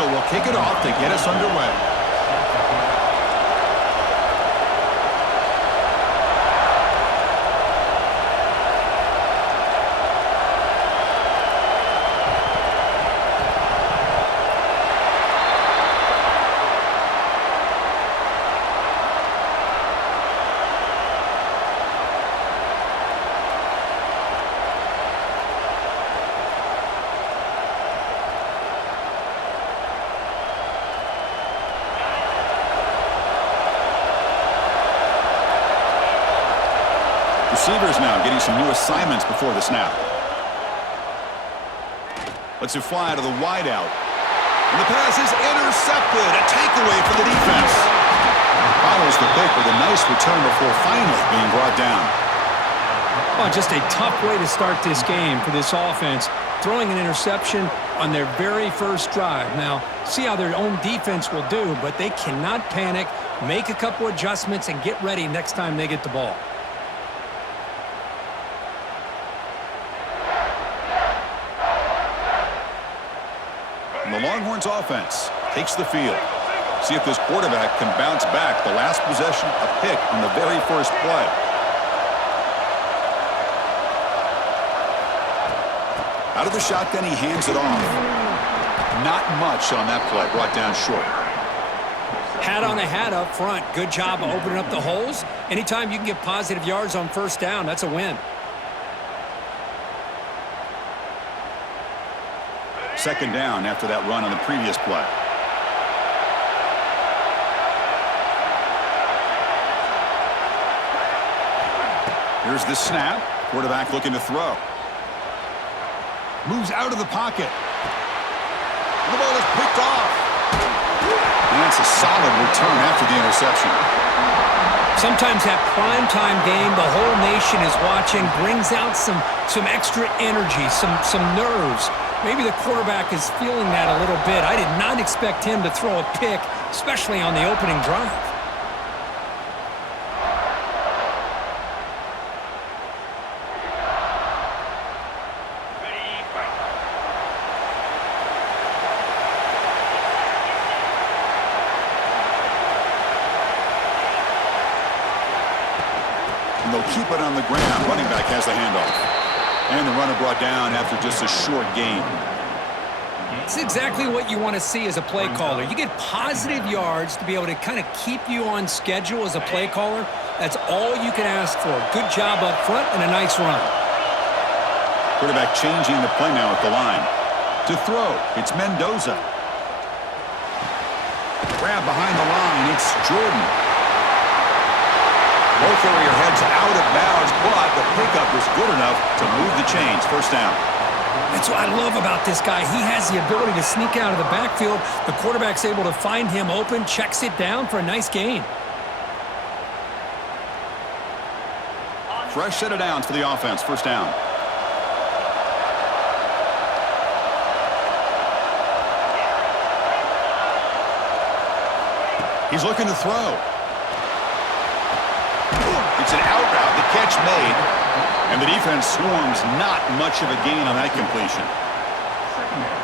official will kick it off to get us underway. Receivers now getting some new assignments before the snap. Lets it fly to the wideout. And the pass is intercepted. A takeaway for the defense. Follows the pick with a nice return before finally being brought down. Oh, just a tough way to start this game for this offense. Throwing an interception on their very first drive. Now, see how their own defense will do, but they cannot panic, make a couple adjustments, and get ready next time they get the ball. And the Longhorns offense takes the field. See if this quarterback can bounce back. The last possession, a pick on the very first play. Out of the shotgun, he hands it off. Not much on that play, brought down short. Hat on a hat up front. Good job of opening up the holes. Anytime you can get positive yards on first down, that's a win. Second down after that run on the previous play. Here's the snap. Quarterback looking to throw. Moves out of the pocket. The ball is picked off. And that's a solid return after the interception. Sometimes that primetime game, the whole nation is watching, brings out some extra energy, some nerves. Maybe the quarterback is feeling that a little bit. I did not expect him to throw a pick, especially on the opening drive. And they'll keep it on the ground. Running back has the handoff. And the runner brought down after just a short gain. It's exactly what you want to see as a play caller. You get positive yards to be able to kind of keep you on schedule as a play caller. That's all you can ask for. Good job up front and a nice run. Quarterback changing the play now at the line. To throw, it's Mendoza. Grab behind the line, it's Jordan. Both area heads out of bounds, but the pickup is good enough to move the chains. First down. That's what I love about this guy. He has the ability to sneak out of the backfield. The quarterback's able to find him open, checks it down for a nice gain. Fresh set of downs for the offense. First down. He's looking to throw. It's an out route, the catch made, and the defense swarms. Not much of a gain on that completion.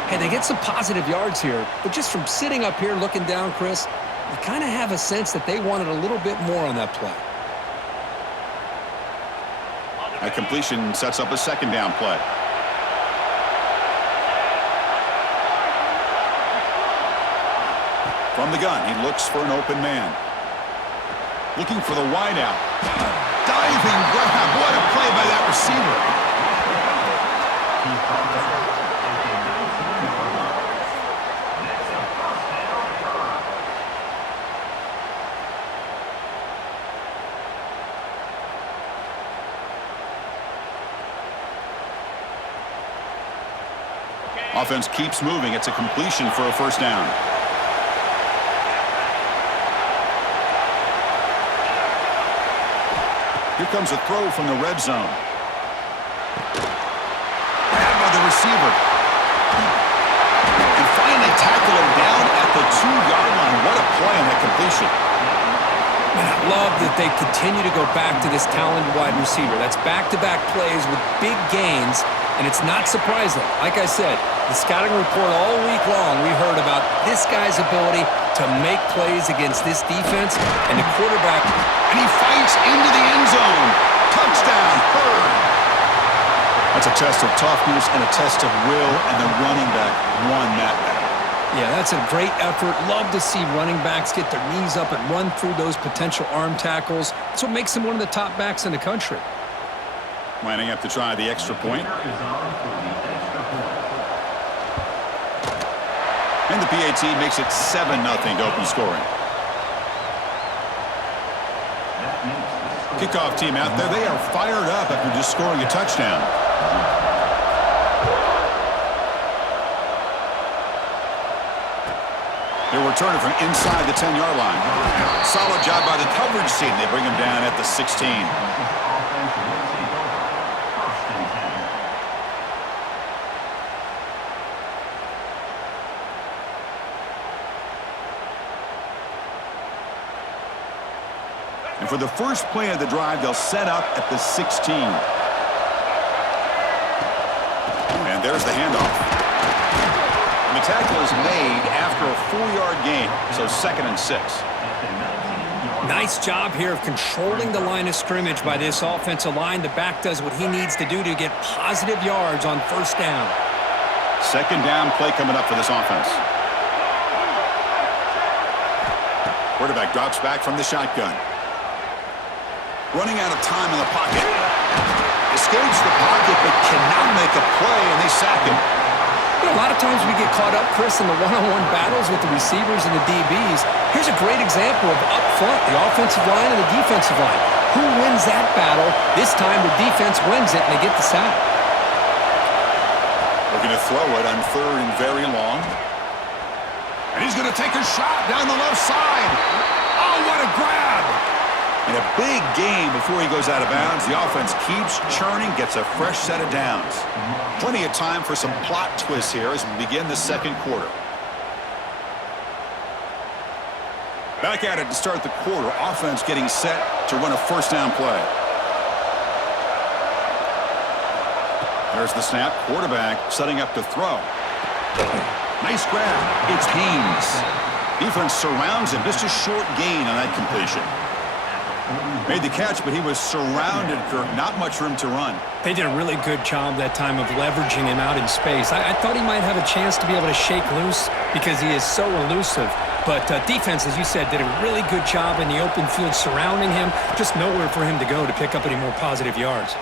Hey, they get some positive yards here, but just from sitting up here looking down, Chris, you kind of have a sense that they wanted a little bit more on that play. That completion sets up a second down play. From the gun, he looks for an open man. Looking for the wideout. Diving grab. What a play by that receiver. Offense keeps moving. It's a completion for a first down. Here comes a throw from the red zone. Grabbed by the receiver. And finally tackle him down at the 2-yard line. What a play on that completion. Man, I love that they continue to go back to this talented wide receiver. That's back-to-back plays with big gains. And it's not surprising. Like I said, the scouting report all week long, we heard about this guy's ability to make plays against this defense and the quarterback. And he fights into the end zone. Touchdown, Hurd. That's a test of toughness and a test of will, and the running back won that battle. Yeah, that's a great effort. Love to see running backs get their knees up and run through those potential arm tackles. That's what makes him one of the top backs in the country. Lining up to try the extra point. And the PAT makes it 7-0 to open scoring. Kickoff team out there. They are fired up after just scoring a touchdown. They're returning from inside the 10-yard line. Solid job by the coverage team. They bring him down at the 16. And for the first play of the drive, they'll set up at the 16. And there's the handoff. And the tackle is made after a 4-yard gain, so 2nd and 6. Nice job here of controlling the line of scrimmage by this offensive line. The back does what he needs to do to get positive yards on first down. 2nd down play coming up for this offense. Quarterback drops back from the shotgun. Running out of time in the pocket. Escapes the pocket, but cannot make a play, and they sack him. You know, a lot of times we get caught up, Chris, in the one-on-one battles with the receivers and the DBs. Here's a great example of up front, the offensive line and the defensive line. Who wins that battle? This time the defense wins it, and they get the sack. Looking to throw it on 3rd and very long. And he's going to take a shot down the left side. Oh, what a grab! And a big gain before he goes out of bounds. The offense keeps churning, gets a fresh set of downs. Plenty of time for some plot twists here as we begin the second quarter. Back at it to start the quarter. Offense getting set to run a first down play. There's the snap. Quarterback setting up to throw. Nice grab. It's Haynes. Defense surrounds him. Just a short gain on that completion. Made the catch, but he was surrounded, Kirk. Not much room to run. They did a really good job that time of leveraging him out in space. I thought he might have a chance to be able to shake loose because he is so elusive. But defense, as you said, did a really good job in the open field surrounding him. Just nowhere for him to go to pick up any more positive yards.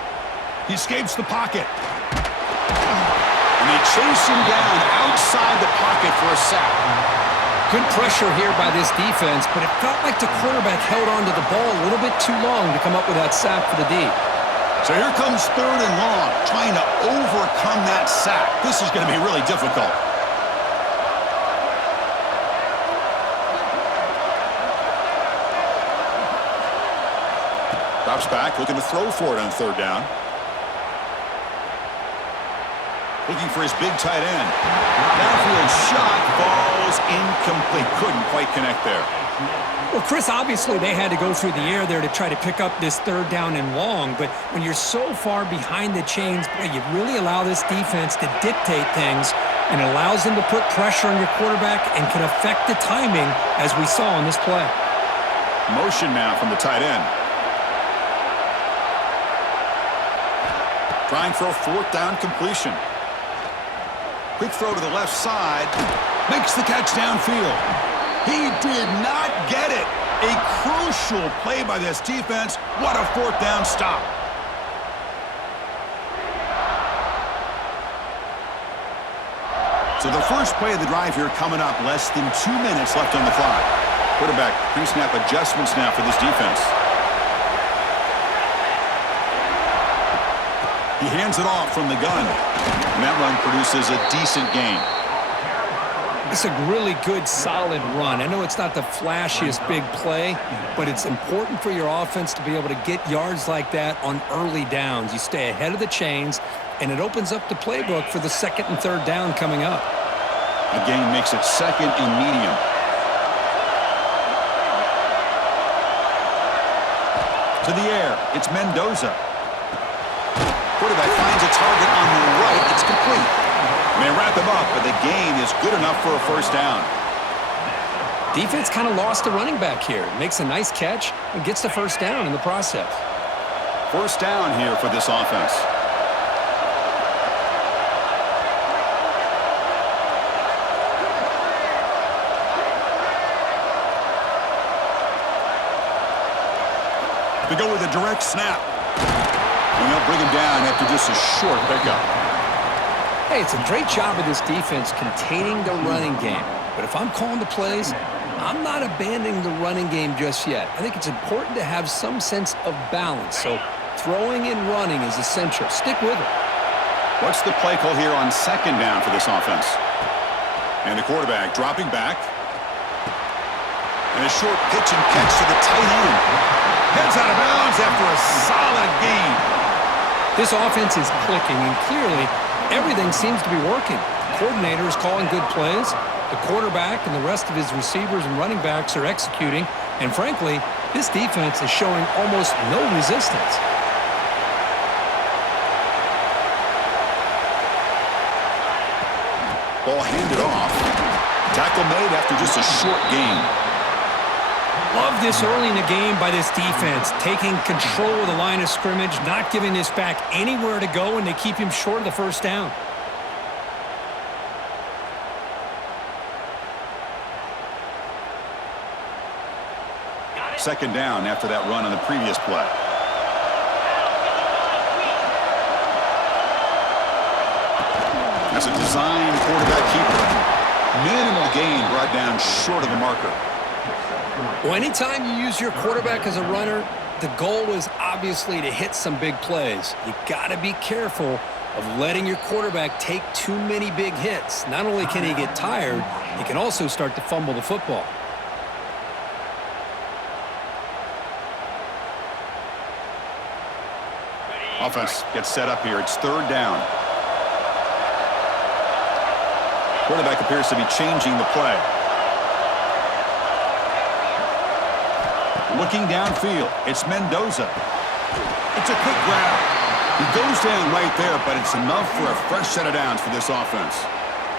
He escapes the pocket. And they chase him down outside the pocket for a sack. Good pressure here by this defense, but it felt like the quarterback held on to the ball a little bit too long to come up with that sack for the D. So here comes 3rd and long, trying to overcome that sack. This is going to be really difficult. Drops back, looking to throw for it on 3rd down. Looking for his big tight end. Downfield shot falls incomplete. Couldn't quite connect there. Well, Chris, obviously they had to go through the air there to try to pick up this 3rd down and long, but when you're so far behind the chains, boy, you really allow this defense to dictate things, and it allows them to put pressure on your quarterback and can affect the timing, as we saw on this play. Motion now from the tight end. Trying for a 4th down completion. Quick throw to the left side. Makes the catch downfield. He did not get it. A crucial play by this defense. What a 4th down stop. So the first play of the drive here coming up. Less than 2 minutes left on the clock. Quarterback pre-snap adjustments now for this defense. He hands it off from the gun. And that run produces a decent gain. It's a really good, solid run. I know it's not the flashiest big play, but it's important for your offense to be able to get yards like that on early downs. You stay ahead of the chains, and it opens up the playbook for the 2nd and 3rd down coming up. The gain makes it 2nd and medium. To the air. It's Mendoza. Quarterback finds a target on the right. It's complete. And they wrap him up, but the gain is good enough for a first down. Defense kind of lost the running back here. Makes a nice catch and gets the first down in the process. First down here for this offense. They go with a direct snap. And they'll bring him down after just a short pickup. Hey, it's a great job of this defense containing the running game. But if I'm calling the plays, I'm not abandoning the running game just yet. I think it's important to have some sense of balance. So throwing and running is essential. Stick with it. What's the play call here on second down for this offense? And the quarterback dropping back. And a short pitch and catch to the tight end. Heads out of bounds after a solid gain. This offense is clicking, and clearly everything seems to be working. The coordinator is calling good plays. The quarterback and the rest of his receivers and running backs are executing. And frankly, this defense is showing almost no resistance. Ball handed off. Tackle made after just a short gain. Love this early in the game by this defense, taking control of the line of scrimmage, not giving this back anywhere to go, and they keep him short of the first down. Second down after that run on the previous play. That's a design quarterback keeper. Minimal gain brought down short of the marker. Well, anytime you use your quarterback as a runner, the goal is obviously to hit some big plays. You got to be careful of letting your quarterback take too many big hits. Not only can he get tired, he can also start to fumble the football. Offense gets set up here. It's third down. Quarterback appears to be changing the play. Looking downfield, it's Mendoza. It's a quick grab. He goes down right there, but it's enough for a fresh set of downs for this offense.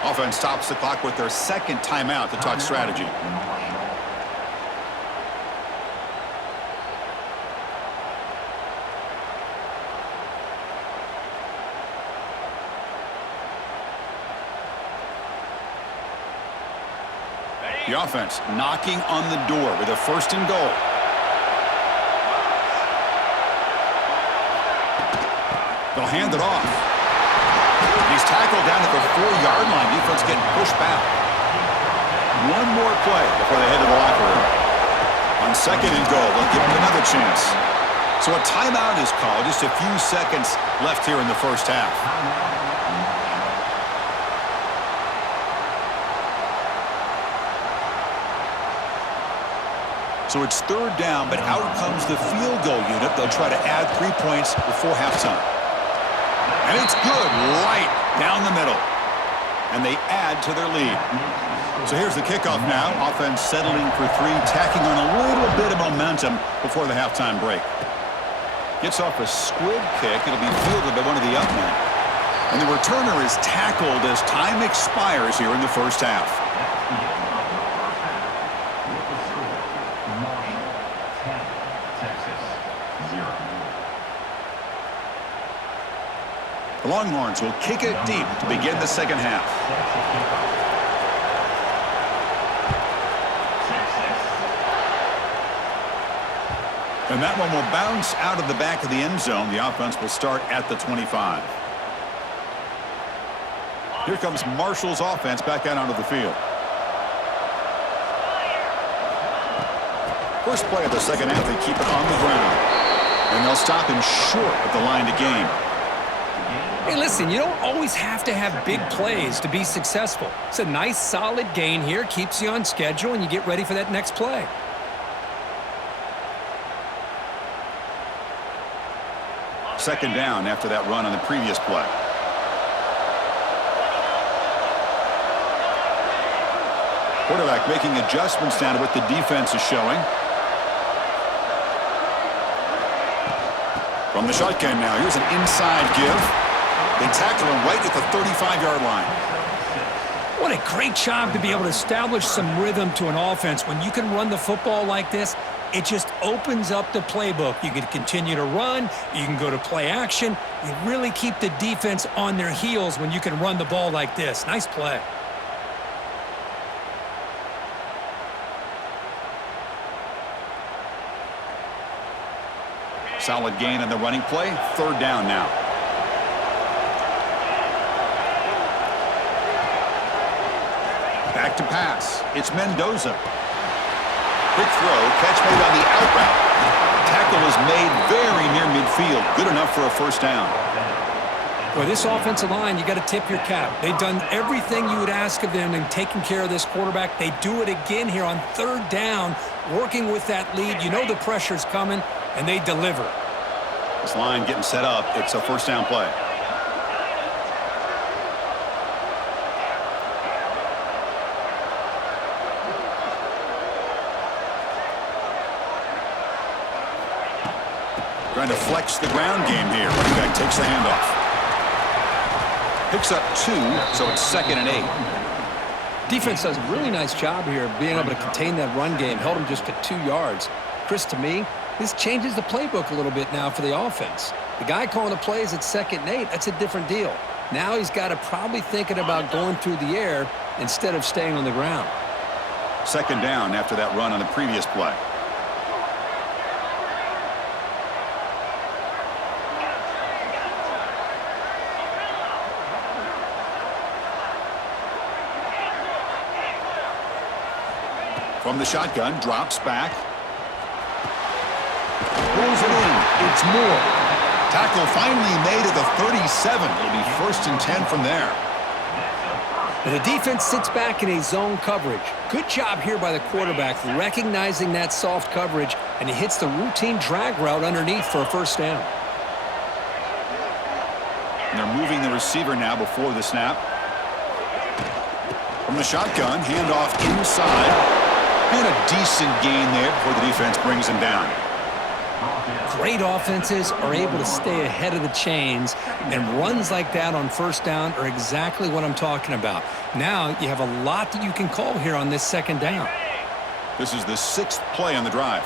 Offense stops the clock with their second timeout to talk strategy. The offense knocking on the door with a first and goal. They'll hand it off. He's tackled down at the 4-yard line. Defense getting pushed back. One more play before they head to the locker room. On second and goal, they'll give him another chance. So a timeout is called. Just a few seconds left here in the first half. So it's third down, but out comes the field goal unit. They'll try to add 3 points before halftime. And it's good right down the middle. And they add to their lead. So here's the kickoff now. Offense settling for 3, tacking on a little bit of momentum before the halftime break. Gets off a squib kick. It'll be fielded by one of the up men. And the returner is tackled as time expires here in the first half. The Longhorns will kick it deep to begin the second half. And that one will bounce out of the back of the end zone. The offense will start at the 25. Here comes Marshall's offense back out onto the field. First play of the second half, they keep it on the ground. And they'll stop him short of the line to gain. Hey, listen, you don't always have to have big plays to be successful. It's a nice, solid gain here, keeps you on schedule, and you get ready for that next play. Second down after that run on the previous play. Quarterback making adjustments down to what the defense is showing. From the shotgun now, here's an inside give. They tackle him right at the 35-yard line. What a great job to be able to establish some rhythm to an offense. When you can run the football like this, it just opens up the playbook. You can continue to run. You can go to play action. You really keep the defense on their heels when you can run the ball like this. Nice play. Solid gain on the running play. Third down now. Back to pass. It's Mendoza. Quick throw. Catch made on the out route. Tackle is made very near midfield. Good enough for a first down. Boy, this offensive line, you got to tip your cap. They've done everything you would ask of them in taking care of this quarterback. They do it again here on third down, working with that lead. You know the pressure's coming, and they deliver. This line getting set up. It's a first down play. Trying to flex the ground game here. Running back takes the handoff. Picks up 2, so it's 2nd and 8. Defense does a really nice job here of being able to contain that run game. Held them just at 2 yards. Chris, to me, this changes the playbook a little bit now for the offense. The guy calling the plays at 2nd and 8, that's a different deal. Now he's got to probably thinking about going through the air instead of staying on the ground. 2nd down after that run on the previous play. From the shotgun, drops back. Pulls it in. It's Moore. Tackle finally made at the 37. It'll be 1st and 10 from there. And the defense sits back in a zone coverage. Good job here by the quarterback, recognizing that soft coverage, and he hits the routine drag route underneath for a first down. And they're moving the receiver now before the snap. From the shotgun, handoff inside. And a decent gain there before the defense brings him down. Great offenses are able to stay ahead of the chains, and runs like that on first down are exactly what I'm talking about. Now you have a lot that you can call here on this 2nd down. This is the 6th play on the drive.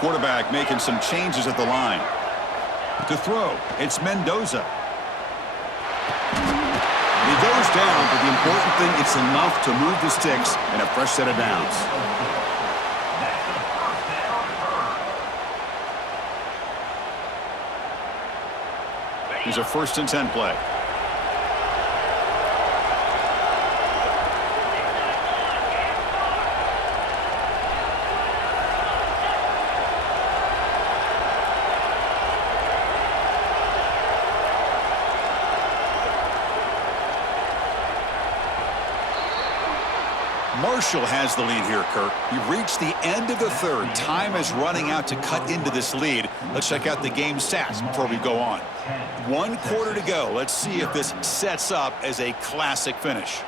Quarterback making some changes at the line. To throw, it's Mendoza. He goes down, but the important thing, it's enough to move the sticks and a fresh set of downs. Here's a 1st and 10 play. Marshall has the lead here, Kirk. You've reached the end of the 3rd. Time is running out to cut into this lead. Let's check out the game stats before we go on. 1 quarter to go. Let's see if this sets up as a classic finish.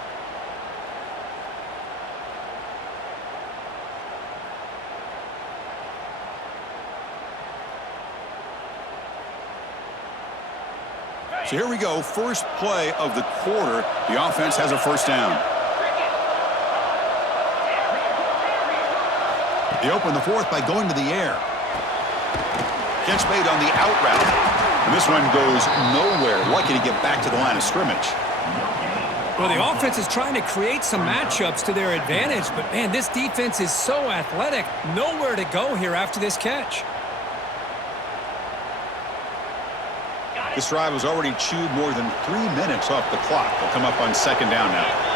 So here we go. First play of the quarter. The offense has a first down. They open the 4th by going to the air. Catch made on the out route. And this one goes nowhere. Lucky to get back to the line of scrimmage. Well, the offense is trying to create some matchups to their advantage, but, man, this defense is so athletic. Nowhere to go here after this catch. This drive has already chewed more than 3 minutes off the clock. They'll come up on 2nd down now.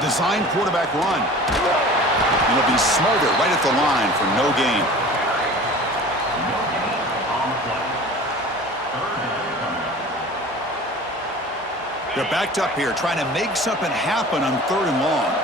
Design quarterback run. And he'll be smarter right at the line for no gain. They're backed up here trying to make something happen on 3rd and long.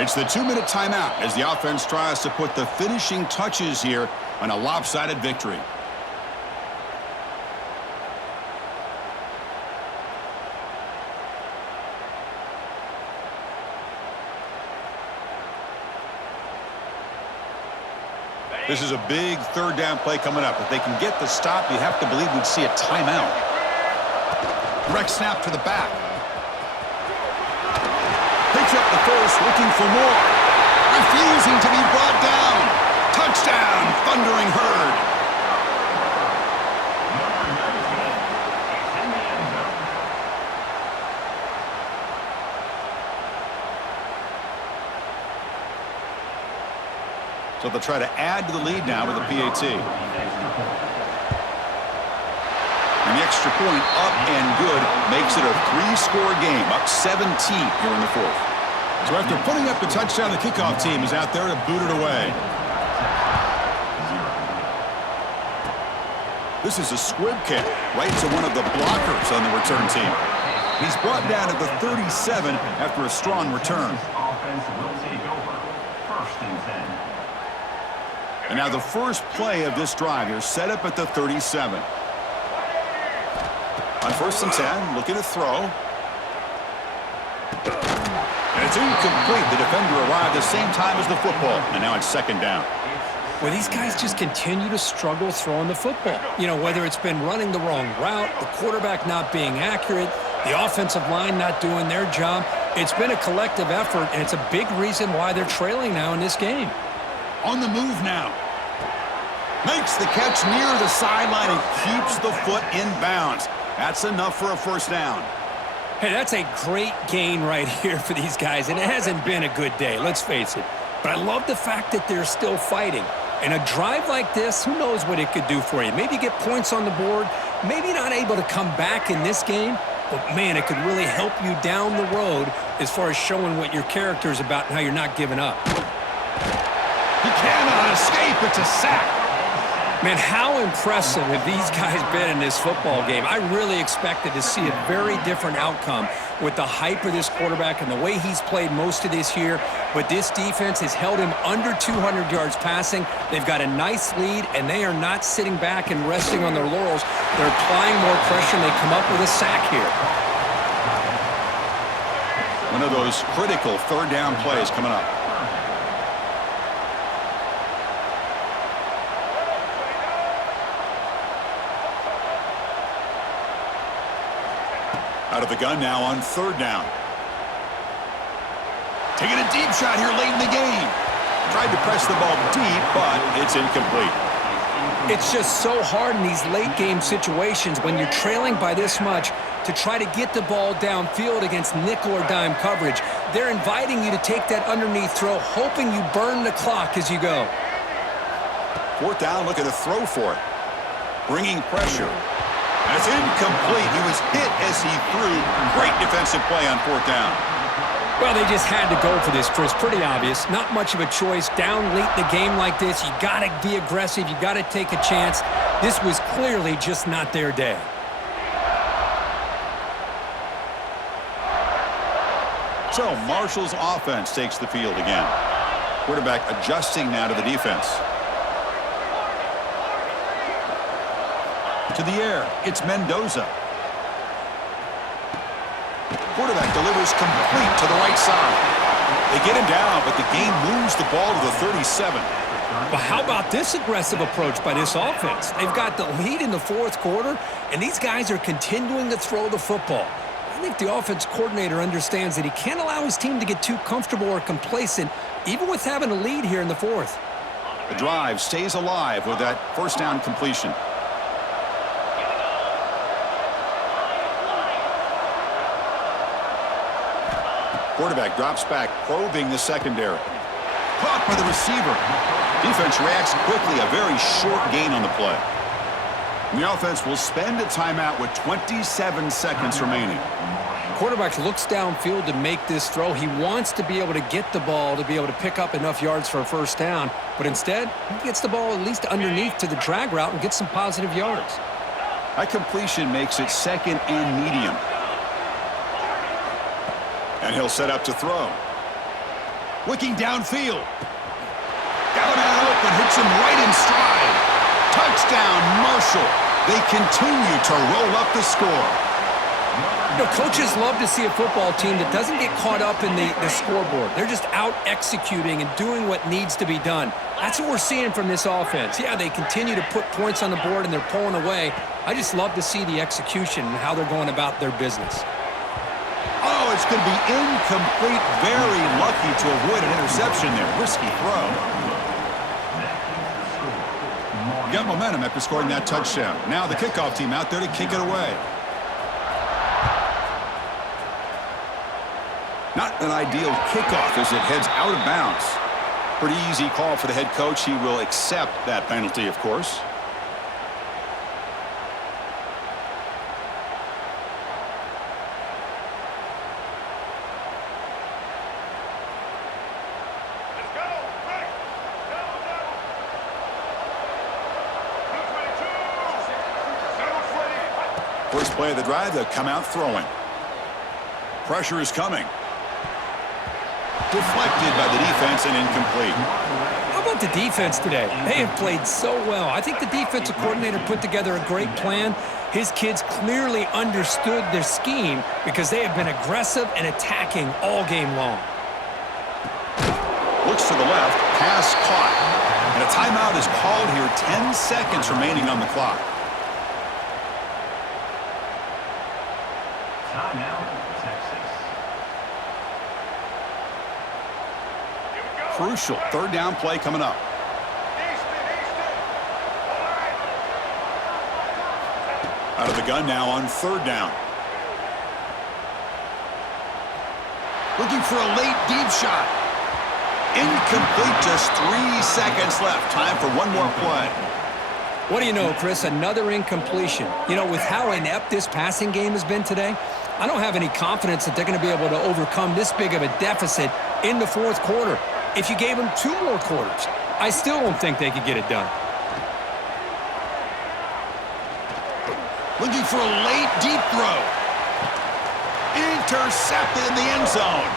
It's the 2-minute timeout as the offense tries to put the finishing touches here on a lopsided victory. This is a big third down play coming up. If they can get the stop, you have to believe we'd see a timeout. Direct snap to the back. Picks up the first, looking for more. Refusing to be brought down. Touchdown, Thundering Herd. So they'll try to add to the lead now with a PAT. And the extra point up and good makes it a 3-score game, up 17 here in the fourth. So after putting up the touchdown, the kickoff team is out there to boot it away. This is a squib kick right to one of the blockers on the return team. He's brought down at the 37 after a strong return. And now the first play of this drive here, set up at the 37. On 1st and 10, looking to throw. And it's incomplete. The defender arrived the same time as the football, and now it's 2nd down. Well, these guys just continue to struggle throwing the football. You know, whether it's been running the wrong route, the quarterback not being accurate, the offensive line not doing their job. It's been a collective effort, and it's a big reason why they're trailing now in this game. On the move now. Makes the catch near the sideline and keeps the foot in bounds. That's enough for a 1st down. Hey, that's a great gain right here for these guys, and it hasn't been a good day, let's face it. But I love the fact that they're still fighting. And a drive like this, who knows what it could do for you. Maybe get points on the board, maybe not able to come back in this game, but, man, it could really help you down the road as far as showing what your character is about and how you're not giving up. He cannot escape. It's a sack. Man, how impressive have these guys been in this football game? I really expected to see a very different outcome with the hype of this quarterback and the way he's played most of this year. But this defense has held him under 200 yards passing. They've got a nice lead, and they are not sitting back and resting on their laurels. They're applying more pressure, and they come up with a sack here. One of those critical 3rd down plays coming up. Out of the gun now on 3rd down. Taking a deep shot here late in the game. Tried to press the ball deep, but it's incomplete. It's just so hard in these late game situations when you're trailing by this much to try to get the ball downfield against nickel or dime coverage. They're inviting you to take that underneath throw, hoping you burn the clock as you go. 4th down, looking to throw for it. Bringing pressure. That's incomplete. He was hit as he threw. Great defensive play on 4th down. Well, they just had to go for this, Chris. Pretty obvious. Not much of a choice. Down late in the game like this, you got to be aggressive. You got to take a chance. This was clearly just not their day. So Marshall's offense takes the field again. Quarterback adjusting now to the defense. To the air, it's Mendoza. Quarterback delivers complete to the right side. They get him down, but the game moves the ball to the 37. But how about this aggressive approach by this offense? They've got the lead in the 4th quarter, and these guys are continuing to throw the football. I think the offense coordinator understands that he can't allow his team to get too comfortable or complacent, even with having a lead here in the 4th. The drive stays alive with that 1st down completion. Quarterback drops back, probing the secondary. Caught by the receiver. Defense reacts quickly, a very short gain on the play. And the offense will spend a timeout with 27 seconds remaining. Quarterback looks downfield to make this throw. He wants to be able to get the ball to be able to pick up enough yards for a 1st down, but instead, he gets the ball at least underneath to the drag route and gets some positive yards. That completion makes it 2nd and medium. And he'll set up to throw. Looking downfield. Got him out open, hits him right in stride. Touchdown, Marshall. They continue to roll up the score. You know, coaches love to see a football team that doesn't get caught up in the scoreboard. They're just out executing and doing what needs to be done. That's what we're seeing from this offense. Yeah, they continue to put points on the board and they're pulling away. I just love to see the execution and how they're going about their business. Oh, it's going to be incomplete. Very lucky to avoid an interception there. Risky throw. Got momentum after scoring that touchdown. Now the kickoff team out there to kick it away. Not an ideal kickoff as it heads out of bounds. Pretty easy call for the head coach. He will accept that penalty, of course. First play of the drive, they'll come out throwing. Pressure is coming. Deflected by the defense and incomplete. How about the defense today? They have played so well. I think the defensive coordinator put together a great plan. His kids clearly understood their scheme because they have been aggressive and attacking all game long. Looks to the left, pass caught. And a timeout is called here. 10 seconds remaining on the clock. Crucial third down play coming up. Out of the gun now on third down. Looking for a late deep shot. Incomplete, just 3 seconds left. Time for one more play. What do you know, Chris? Another incompletion. You know, with how inept this passing game has been today, I don't have any confidence that they're going to be able to overcome this big of a deficit in the fourth quarter. If you gave them 2 more quarters, I still don't think they could get it done. Looking for a late deep throw. Intercepted in the end zone.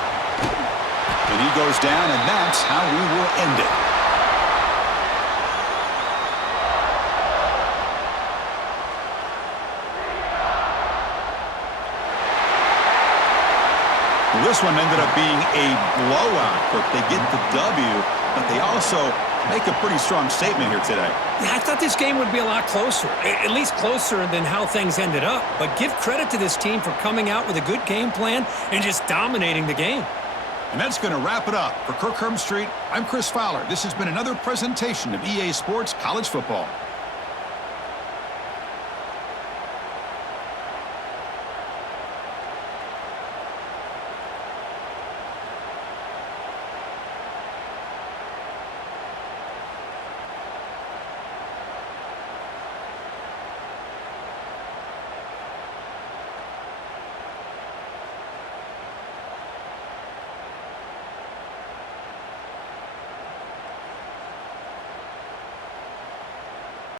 And he goes down, and that's how we will end it. Well, this one ended up being a blowout. They get the W, but they also make a pretty strong statement here today. Yeah, I thought this game would be a lot closer, at least closer than how things ended up. But give credit to this team for coming out with a good game plan and just dominating the game. And that's going to wrap it up. For Kirk Street, I'm Chris Fowler. This has been another presentation of EA Sports College Football.